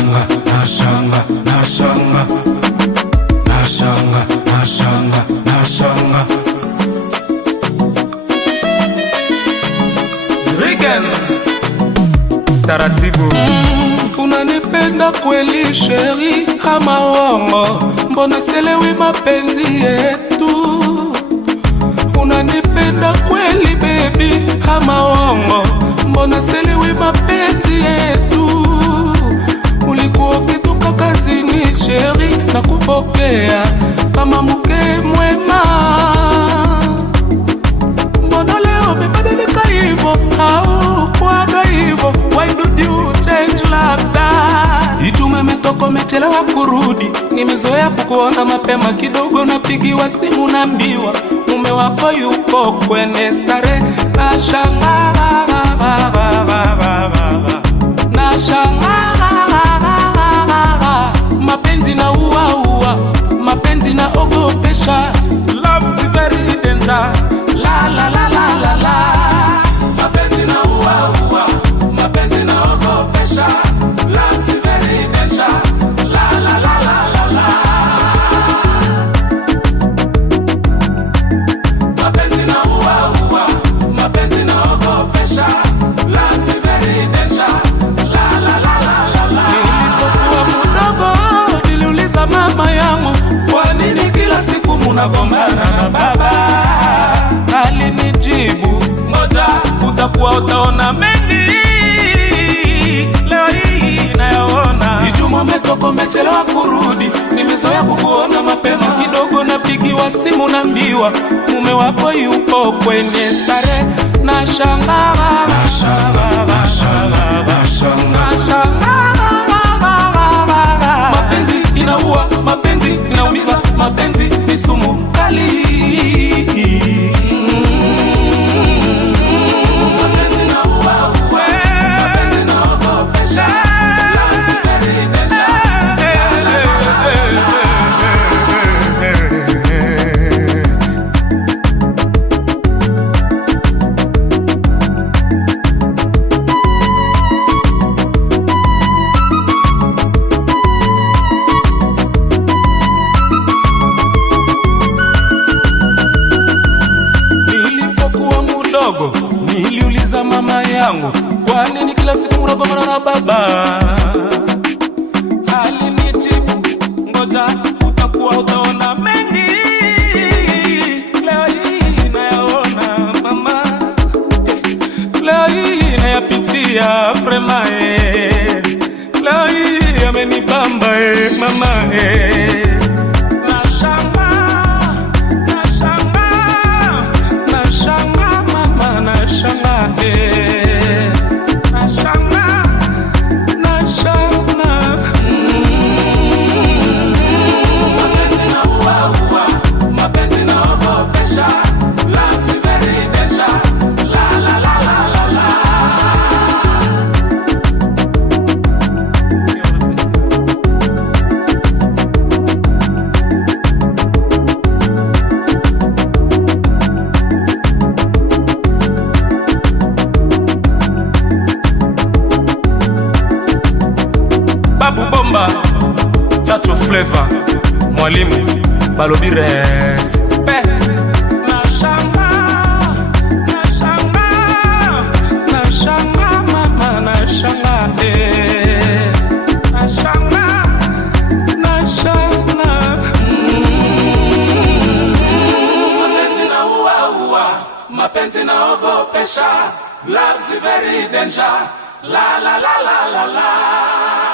nashanga, nashanga, nashanga, nashanga, nashanga, nashanga. Rigen taratibu. Unanipenda kweli sheri, ama uongo? Mbona sielewi mapenzi yetu? Unanipenda kweli baby, ama uongo? Mbona sielewi mapenzi yetu? Ulikuwa ukitoka kazini sheri, na kupokea kama mke mwema. Mbona leo umebadilika hivyo? Haukuwaga hivyo. Why did you change like that? Ijumaa metoko umechelewa kurudi. Nimezoea kukuona mapema kidogo, napigiwa simu naambiwa mume wako yuko kwenye starehe. Nashangaa, mapenzi na ua, mapenzi na ogopesha. Love is very danger. La la la la la la. Mapenzi na ua, mapenzi na ogopesha. Love is very danger. La la la la la la. Mapenzi na ua, mapenzi na ogopesha. Love is very danger. La la la la la la. Nilipokuwa mdogo niliuliza mama yangu, kwa nini kila siku munagombana na baba? Alinijibu, moja, utakuwa utaona mengi. Leo hii nayaona. Ijumaa umetoka umechelewa kurudi. Nimezoea kukuona mapema kidogo, napigiwa simu naambiwa mume wako yupo kwenye starehe. Nashangaa, mapenzi inaua, mapenzi inaumiza, mapenzi ni sumu kali. Niliuliza mama yangu, kwa nini kila siku unagombana na baba? Alinijibu, ngoja, utakuwa utaona mengi. Leo hii nayaona mama, leo hii nayapitia frema. Leo hii amenibamba mama. Babu Bomba, Chacho Flavor, Mwalimu Balobires. Nashanga mama, nashanga mapenzi na ua, mapenzi na ogopesha. Love's very danger. La la la la la la.